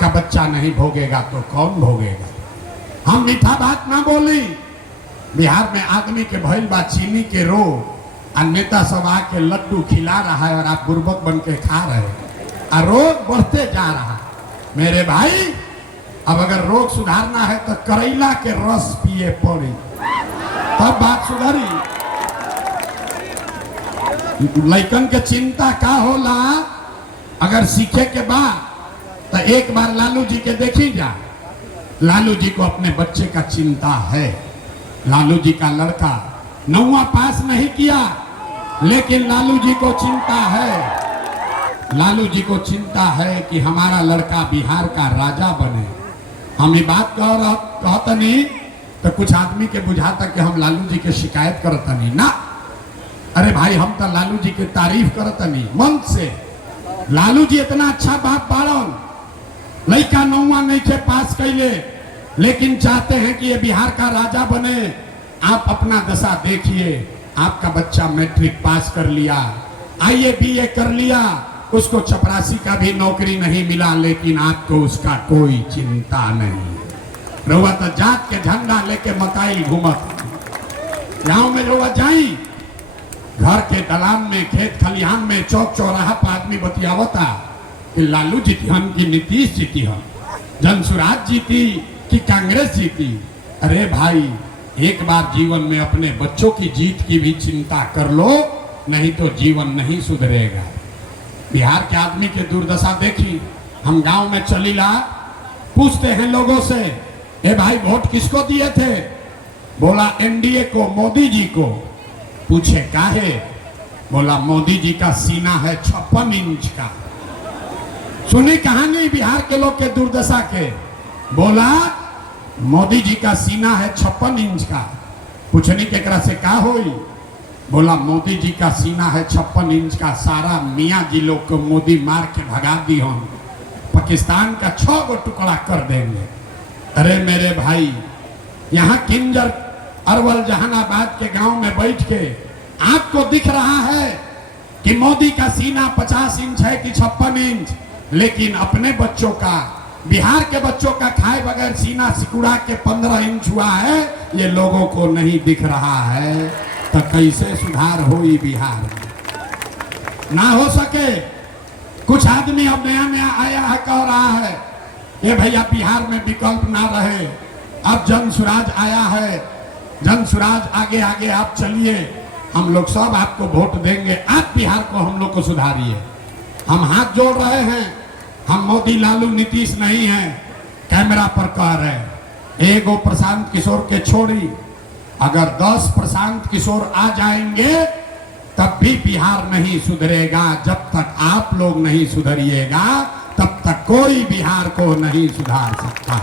का बच्चा नहीं भोगेगा तो कौन भोगेगा। हम मीठा बात ना बोली। बिहार में आदमी के भइल बा चीनी के रोग, और नेता सब आके लड्डू खिला रहा है और आप बुर्बक बन के खा रहे हैं और रोग बढ़ते जा रहा है। मेरे भाई, अब अगर रोग सुधारना है तो करेला के रस पिए पड़ी, तब बात सुधरी। लइकन के चिंता का होला, अगर सीखे के बाद तो एक बार लालू जी के देखी जा। लालू जी को अपने बच्चे का चिंता है। लालू जी का लड़का 9वां पास नहीं किया, लेकिन लालू जी को चिंता है। लालू जी को चिंता है कि हमारा लड़का बिहार का राजा बने। हम ये बात कहता नहीं तो कुछ आदमी के बुझाता कि हम लालू जी के शिकायत करता नहीं ना। अरे भाई, हम तो लालू जी की तारीफ करता नहीं मन से। लालू जी इतना अच्छा बाप बाड़न, लड़का 9वां नहीं के पास कैले, लेकिन चाहते हैं कि ये बिहार का राजा बने। आप अपना दशा देखिए, आपका बच्चा मैट्रिक पास कर लिया, IAS BA कर लिया, उसको चपरासी का भी नौकरी नहीं मिला, लेकिन आपको उसका कोई चिंता नहीं। रहुआ तो जात के झंडा लेके मकाई घूमत। गांव में रहुआ जाई, घर के दलान में, खेत खलिहान में, चौक चौराहा पर आदमी बतियावता कि लालू जीती हम कि नीतीश जीती हम, जनसुराज जीती कि कांग्रेस जीती। अरे भाई, एक बार जीवन में अपने बच्चों की जीत की भी चिंता कर लो, नहीं तो जीवन नहीं सुधरेगा। बिहार के आदमी के दुर्दशा देखी। हम गांव में चलीला, पूछते हैं लोगों से, ए भाई वोट किसको दिए थे? बोला NDA को, मोदी जी को। पूछे काहे? बोला मोदी जी का सीना है 56 इंच का। सुनी कहानी बिहार के लोग के दुर्दशा के। बोला मोदी जी का सीना है 56 इंच का। पूछनी केकरा से का होई? बोला मोदी जी का सीना है 56 इंच का, सारा मियाँ जी लोग को मोदी मार के भगा दी, हम पाकिस्तान का 6 गो टुकड़ा कर देंगे। अरे मेरे भाई, यहाँ किंजर अरवल जहानाबाद के गांव में बैठ के आपको दिख रहा है कि मोदी का सीना 50 इंच है कि 56 इंच, लेकिन अपने बच्चों का, बिहार के बच्चों का खाए बगैर सीना सिकुड़ा के 15 इंच हुआ है, ये लोगों को नहीं दिख रहा है। तो कैसे सुधार होई बिहार में? ना हो सके। कुछ आदमी अब नया नया आया है, कह रहा है ये भैया बिहार में विकल्प ना रहे, अब जनसुराज आया है, जनसुराज आगे आगे आप चलिए, हम लोग सब आपको वोट देंगे, आप बिहार को हम लोग को सुधारिए। हम हाथ जोड़ रहे हैं, हम मोदी लालू नीतीश नहीं है। कैमरा पर कह रहे एगो प्रशांत किशोर के छोड़ी, अगर 10 प्रशांत किशोर आ जाएंगे तब भी बिहार नहीं सुधरेगा। जब तक आप लोग नहीं सुधरिएगा तब तक कोई बिहार को नहीं सुधार सकता।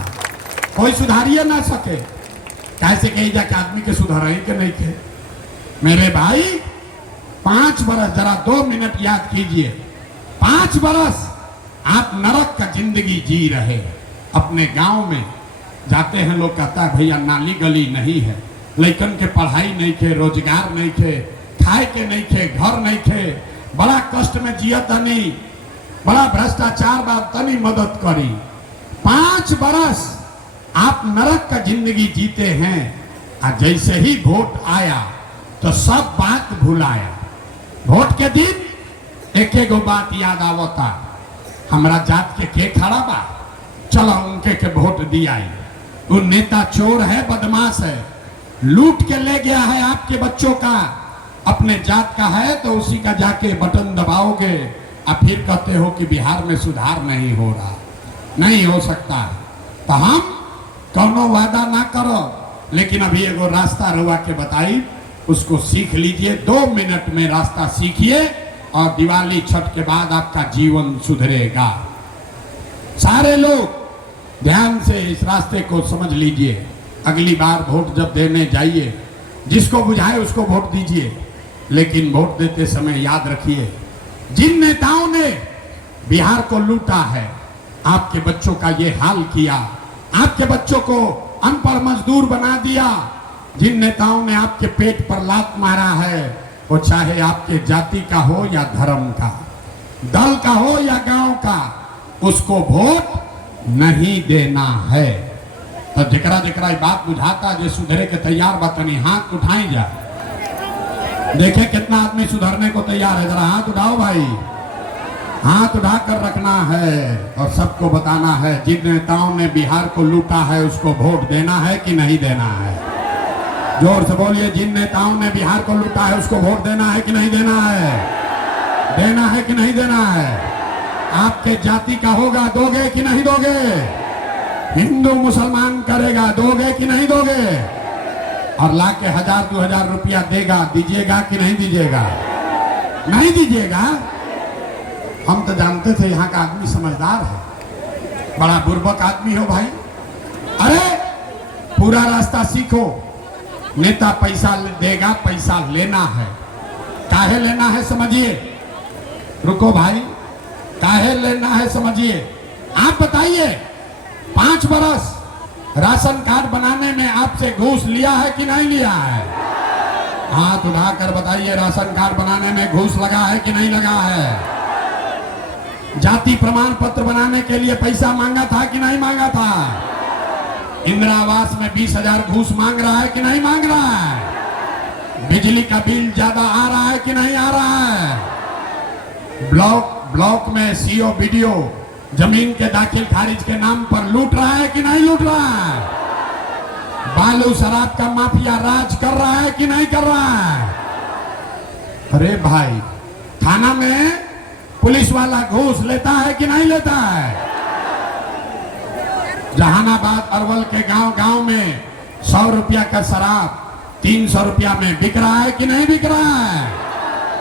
कोई सुधारिए ना सके। कैसे कही जाके आदमी के सुधारे के नहीं के? मेरे भाई, 5 बरस, जरा 2 मिनट याद कीजिए, 5 बरस आप नरक का जिंदगी जी रहे। अपने गांव में जाते हैं, लोग कहता है भैया नाली गली नहीं है, लइकन के पढ़ाई नहीं थे, रोजगार नहीं थे, खाए के नहीं थे, घर नहीं थे, बड़ा कष्ट में जिया तनी, बड़ा भ्रष्टाचार बा, तनी मदद करी। 5 बरस आप नरक का जिंदगी जीते हैं, और जैसे ही वोट आया तो सब बात भुलाया। वोट के दिन एक एक बात याद आवता, हमारा जात के खड़ा बा, चलो उनके के वोट दिया। वो नेता चोर है, बदमाश है, लूट के ले गया है आपके बच्चों का, अपने जात का है तो उसी का जाके बटन दबाओगे और फिर कहते हो कि बिहार में सुधार नहीं हो रहा। नहीं हो सकता। तो हम कौनो वादा ना करो, लेकिन अभी एगो रास्ता रुआ के बताई, उसको सीख लीजिए। 2 मिनट में रास्ता सीखिए और दिवाली छठ के बाद आपका जीवन सुधरेगा। सारे लोग ध्यान से इस रास्ते को समझ लीजिए। अगली बार वोट जब देने जाइए, जिसको बुझाए उसको वोट दीजिए, लेकिन वोट देते समय याद रखिए, जिन नेताओं ने बिहार को लूटा है, आपके बच्चों का ये हाल किया, आपके बच्चों को अनपढ़ मजदूर बना दिया, जिन नेताओं ने आपके पेट पर लात मारा है, वो चाहे आपके जाति का हो या धर्म का, दल का हो या गांव का, उसको वोट नहीं देना है। तो जकरा जकरा बात बुझाता जे सुधरे के तैयार बा तनी हाथ उठाई जा, देखे कितना आदमी सुधरने को तैयार है। जरा हाथ उठाओ भाई, हाथ उठाकर रखना है और सबको बताना है जिन नेताओं ने बिहार को लूटा है उसको वोट देना है कि नहीं देना है। जोर से बोलिए, जिन नेताओं ने बिहार को लूटा है उसको वोट देना है कि नहीं देना है, देना है कि नहीं देना है। आपके जाति का होगा, दोगे कि नहीं दोगे। हिंदू मुसलमान करेगा, दोगे कि नहीं दोगे। और ला के 1000-2000 रुपया देगा, दीजिएगा कि नहीं दीजिएगा, नहीं दीजिएगा। हम तो जानते थे यहाँ का आदमी समझदार है, बड़ा बुर्बक आदमी हो भाई। अरे पूरा रास्ता सीखो, नेता पैसा देगा, पैसा लेना है। काहे लेना है समझिए, रुको भाई, काहे लेना है समझिए। आप बताइए, 5 बरस राशन कार्ड बनाने में आपसे घूस लिया है कि नहीं लिया है। हाथ उठाकर बताइए, राशन कार्ड बनाने में घूस लगा है कि नहीं लगा है। जाति प्रमाण पत्र बनाने के लिए पैसा मांगा था कि नहीं मांगा था। इंदिरा आवास में 20,000 घूस मांग रहा है कि नहीं मांग रहा है। बिजली का बिल ज्यादा आ रहा है कि नहीं आ रहा है। ब्लॉक में सीओ बीडीओ जमीन के दाखिल खारिज के नाम पर लूट रहा है कि नहीं लूट रहा है। बालू शराब का माफिया राज कर रहा है कि नहीं कर रहा है। अरे भाई, थाना में पुलिस वाला घूस लेता है कि नहीं लेता है। जहानाबाद अरवल के गांव में 100 रुपया का शराब 300 रुपया में बिक रहा है कि नहीं बिक रहा है।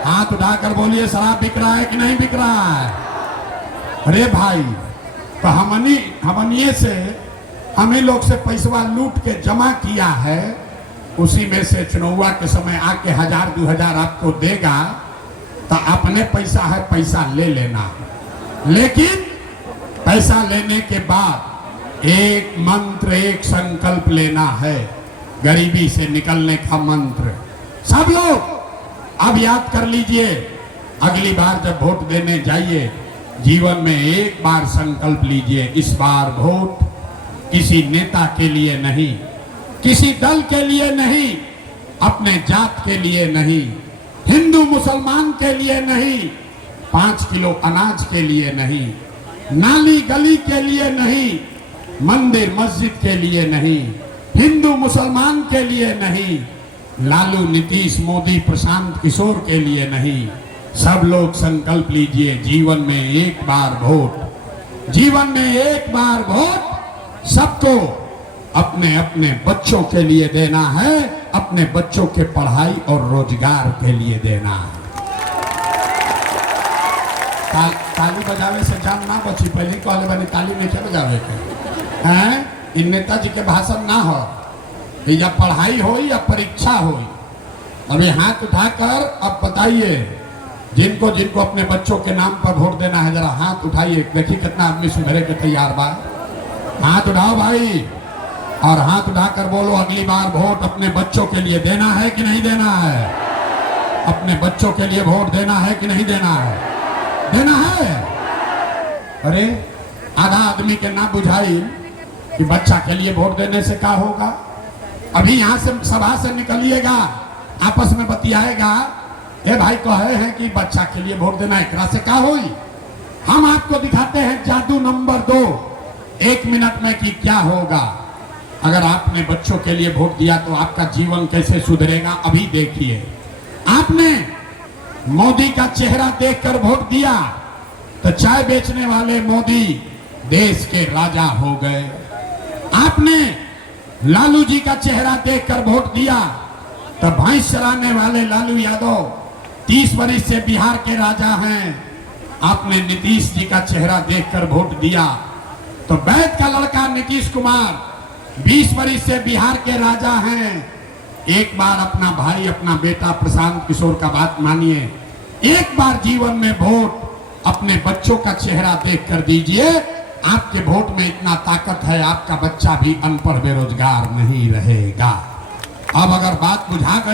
हाथ उठाकर बोलिए, शराब बिक रहा है कि नहीं बिक रहा है। अरे भाई, तो हमनिए से हमें लोग से पैसा लूट के जमा किया है, उसी में से चुनाव के समय आके 1000-2000 आपको देगा तो अपने पैसा है, पैसा ले लेना। लेकिन पैसा लेने के बाद एक मंत्र, एक संकल्प लेना है, गरीबी से निकलने का मंत्र। सब लोग अब याद कर लीजिए, अगली बार जब वोट देने जाइए, जीवन में एक बार संकल्प लीजिए, इस बार वोट किसी नेता के लिए नहीं, किसी दल के लिए नहीं, अपने जात के लिए नहीं, हिंदू मुसलमान के लिए नहीं, 5 किलो अनाज के लिए नहीं, नाली गली के लिए नहीं, मंदिर मस्जिद के लिए नहीं, हिंदू मुसलमान के लिए नहीं, लालू नीतीश मोदी प्रशांत किशोर के लिए नहीं। सब लोग संकल्प लीजिए, जीवन में एक बार वोट, जीवन में एक बार वोट सबको अपने अपने बच्चों के लिए देना है, अपने बच्चों के पढ़ाई और रोजगार के लिए देना है। ताली बजावे से जान ना बची, पहले कहले बनी ताली नहीं क्या बजावे के हैं। इन नेताजी के भाषण ना हो, या पढ़ाई हो या परीक्षा हो। अभी हाथ उठाकर अब बताइए, जिनको जिनको अपने बच्चों के नाम पर वोट देना है, जरा हाथ उठाइए, देखिए कितना आदमी सुधरे के तैयार बा। हाथ उठाओ भाई, और हाथ उठाकर बोलो, अगली बार वोट अपने बच्चों के लिए देना है कि नहीं देना है। अपने बच्चों के लिए वोट देना है कि नहीं देना है, देना है। अरे आधा आदमी के ना बुझाई कि बच्चा के लिए वोट देने से क्या होगा। अभी यहाँ से सभा से निकलिएगा, आपस में बतियाएगा, ये भाई कहे हैं कि बच्चा के लिए वोट देना, एकरा से क्या होई। हम आपको दिखाते हैं जादू नंबर 2 1 मिनट में कि क्या होगा। अगर आपने बच्चों के लिए वोट दिया तो आपका जीवन कैसे सुधरेगा, अभी देखिए। आपने मोदी का चेहरा देखकर वोट दिया तो चाय बेचने वाले मोदी देश के राजा हो गए। आपने लालू जी का चेहरा देखकर वोट दिया तो भैंस चराने वाले लालू यादव 30 वर्ष से बिहार के राजा हैं। आपने नीतीश जी का चेहरा देखकर वोट दिया तो वैद का लड़का नीतीश कुमार 20 वर्ष से बिहार के राजा हैं। एक बार अपना भाई, अपना बेटा प्रशांत किशोर का बात मानिए, एक बार जीवन में वोट अपने बच्चों का चेहरा देख कर दीजिए। आपके वोट में इतना ताकत है, आपका बच्चा भी अनपढ़ बेरोजगार नहीं रहेगा। अब अगर बात बुझा गई